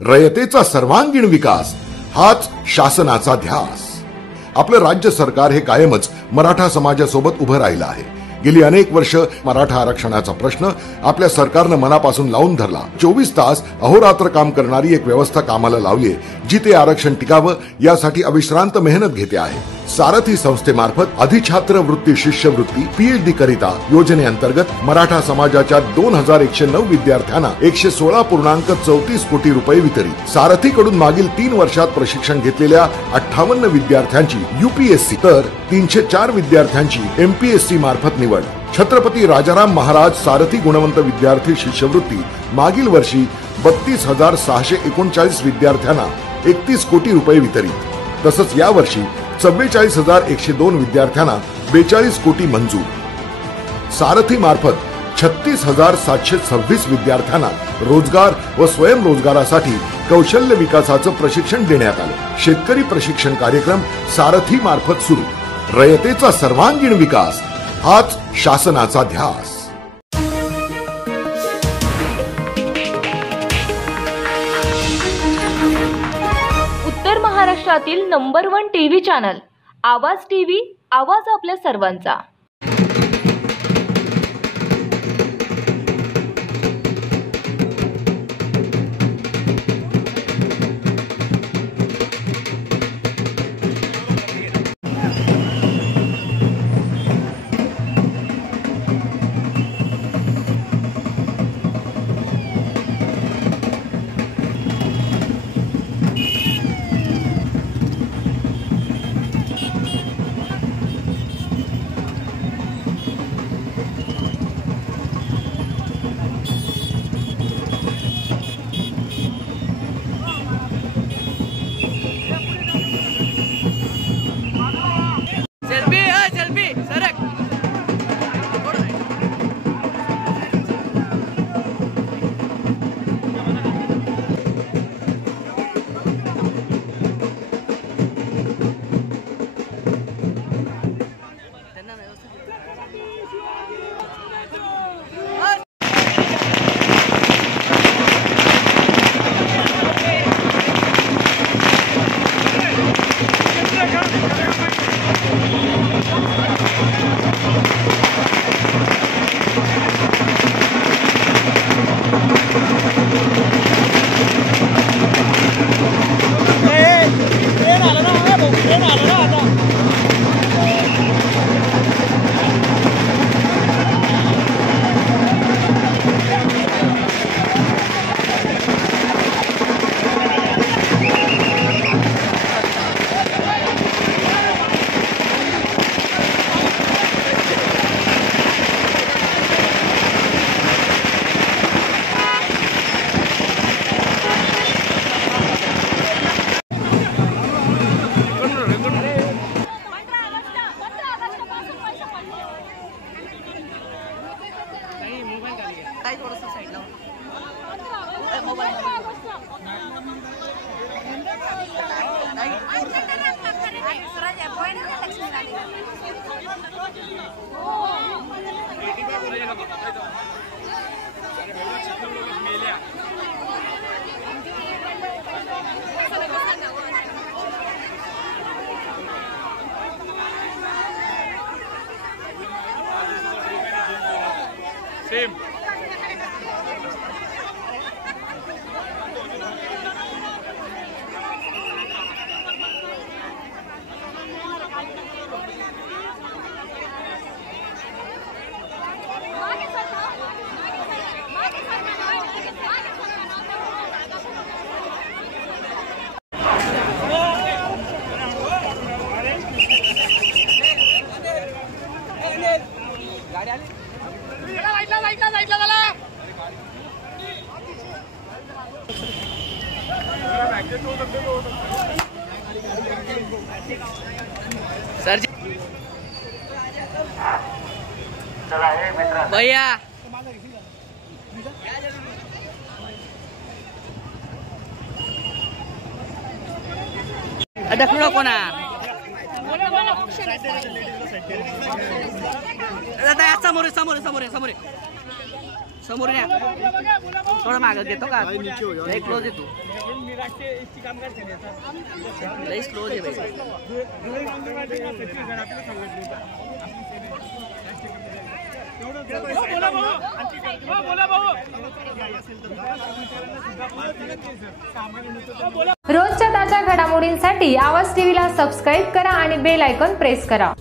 रयतेचा सर्वांगीण विकास हाच शासनाचा ध्यास। आपलं राज्य सरकार हे कायमच मराठा समाजासोबत उभं राहिलं आहे। गेली अनेक वर्ष मराठा आरक्षणाचा प्रश्न आपल्या सरकारनं मनापासून लावून धरला। 24 तास अहोरात्र काम करणारी एक व्यवस्था कामाला लावली आहे, जी ते आरक्षण टिकावं यासाठी अविश्रांत मेहनत घेते आहे। सारथी संस्थेमार्फत अधिछात्र वृत्ती शिष्यवृत्ती PhD करिता योजनेअंतर्गत मराठा समाजाच्या 2109 विद्यार्थ्यांना 116.34 कोटी रुपये वितरित। सारथीकडून मागील 3 वर्षात प्रशिक्षण घेतलेल्या 58 विद्यार्थ्यांची UPSC तर 304 विद्यार्थ्यांची MPSC मार्फत निवड। छत्रपती राजाराम महाराज सारथी गुणवंत विद्यार्थी शिष्यवृत्ती मागील वर्षी 32,639 विद्यार्थ्यांना 31 कोटी रुपये वितरित। तसंच या वर्षी 44,102 विद्यार्थ्यांना 42 कोटी मंजूर। सारथी मार्फत 36,726 विद्यार्थ्यांना रोजगार व स्वयंरोजगारासाठी कौशल्य विकासाचं प्रशिक्षण देण्यात आलं। शेतकरी प्रशिक्षण कार्यक्रम सारथी मार्फत सुरू। रयतेचा सर्वांगीण विकास हाच शासनाचा ध्यास। उत्तर महाराष्ट्रातील नंबर 1 टीव्ही चॅनल आवाज टीव्ही, आवाज आपल्या सर्वांचा। सर जी भैया ada pulau kona ada samure समोर या थोडं मागं घेतो का लई क्लोज येतो लई स्लो आहे भाई रोजच्या ताज्या घडामोडींसाठी आवाज टीव्हीला सबस्क्राईब करा आणि बेल आयकॉन प्रेस करा.